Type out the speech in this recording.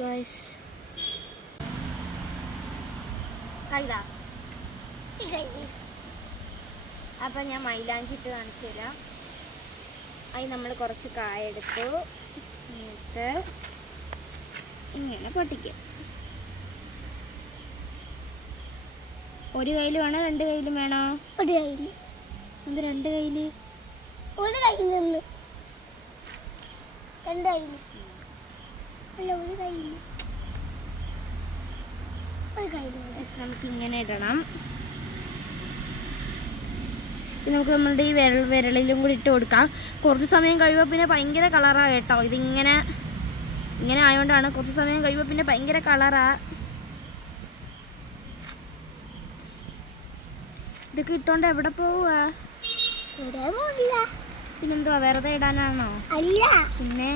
Guys. അപ്പം ഞാൻ മൈലാഞ്ചി ഇട്ട് കാണിച്ചു തരാം. അതിന് നമ്മൾ കുറച്ച് കായ എടുത്തു, എന്നിട്ട് ഇങ്ങനെ പൊട്ടിക്കും. ഒരു കയ്യിൽ വേണോ രണ്ട് കയ്യിലും വേണോ? ഒരു കയ്യിൽ. എന്ത് രണ്ട് കയ്യിൽ? ഒരു കയ്യിൽ നിന്ന് രണ്ട് കയ്യിൽ അല്ല, ഒരു കയ്യിൽ. ഒരു കയ്യിൽ നമുക്ക് ഇങ്ങനെ ഇടണം. നമുക്ക് നമ്മളുടെ ഈ വിരളിലും കൂടി ഇട്ട് കൊടുക്കാം. കുറച്ച് സമയം കഴിയുമ്പോൾ പിന്നെ ഭയങ്കര കളറാണ് കേട്ടോ. ഇതിങ്ങനെ ഇങ്ങനെ ആയതുകൊണ്ടാണ്. കുറച്ച് സമയം കഴിയുമ്പോൾ പിന്നെ ഭയങ്കര കളറാ. ഇതൊക്കെ ഇട്ടോണ്ട് എവിടെ പോവുക? ഇവിടെ പോവില്ല. പിന്നെന്തുവാ, വെറുതെ ഇടാനാണോ? അല്ല, പിന്നെ